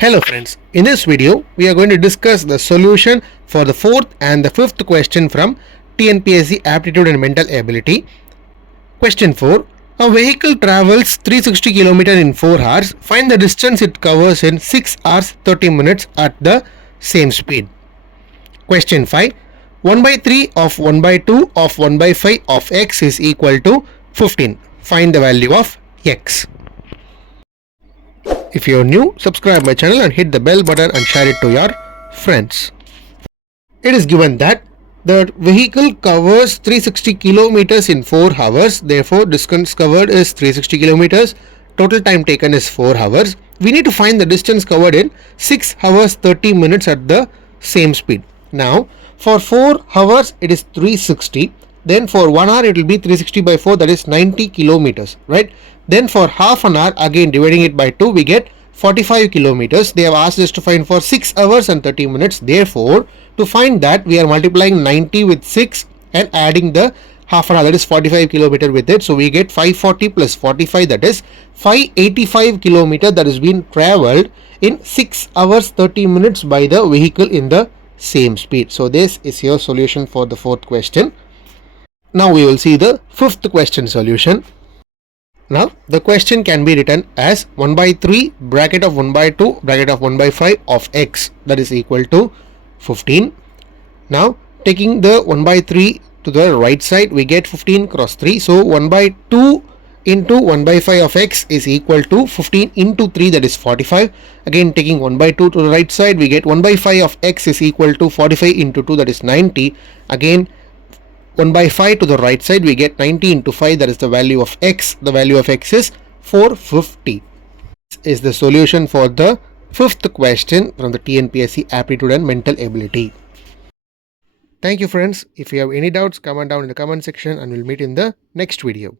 Hello friends, in this video we are going to discuss the solution for the fourth and the fifth question from TNPSC Aptitude and Mental Ability. Question 4. A vehicle travels 360 km in 4 hours. Find the distance it covers in 6 hours 30 minutes at the same speed. Question 5. 1 by 3 of 1 by 2 of 1 by 5 of x is equal to 15. Find the value of x. If you are new, subscribe my channel and hit the bell button and share it to your friends. It is given that the vehicle covers 360 kilometers in 4 hours. Therefore, distance covered is 360 kilometers. Total time taken is 4 hours. We need to find the distance covered in 6 hours 30 minutes at the same speed. Now, for 4 hours it is 360. Then for 1 hour it will be 360 by 4, that is 90 kilometers, right? Then for half an hour, again dividing it by 2, we get 45 kilometers. They have asked us to find for 6 hours and 30 minutes. Therefore, to find that, we are multiplying 90 with 6 and adding the half an hour, that is 45 kilometer with it. So we get 540 plus 45, that is 585 kilometer that has been traveled in 6 hours 30 minutes by the vehicle in the same speed. So this is your solution for the fourth question. Now we will see the fifth question solution. Now the question can be written as 1 by 3 bracket of 1 by 2 bracket of 1 by 5 of x, that is equal to 15. Now taking the 1 by 3 to the right side, we get 15 cross 3. So 1 by 2 into 1 by 5 of x is equal to 15 into 3, that is 45. Again taking 1 by 2 to the right side, we get 1 by 5 of x is equal to 45 into 2, that is 90. Again 1 by 5 to the right side, we get 90 into 5, that is the value of x. The value of x is 450. This is the solution for the fifth question from the TNPSC Aptitude and Mental Ability. Thank you friends. If you have any doubts, comment down in the comment section and we'll meet in the next video.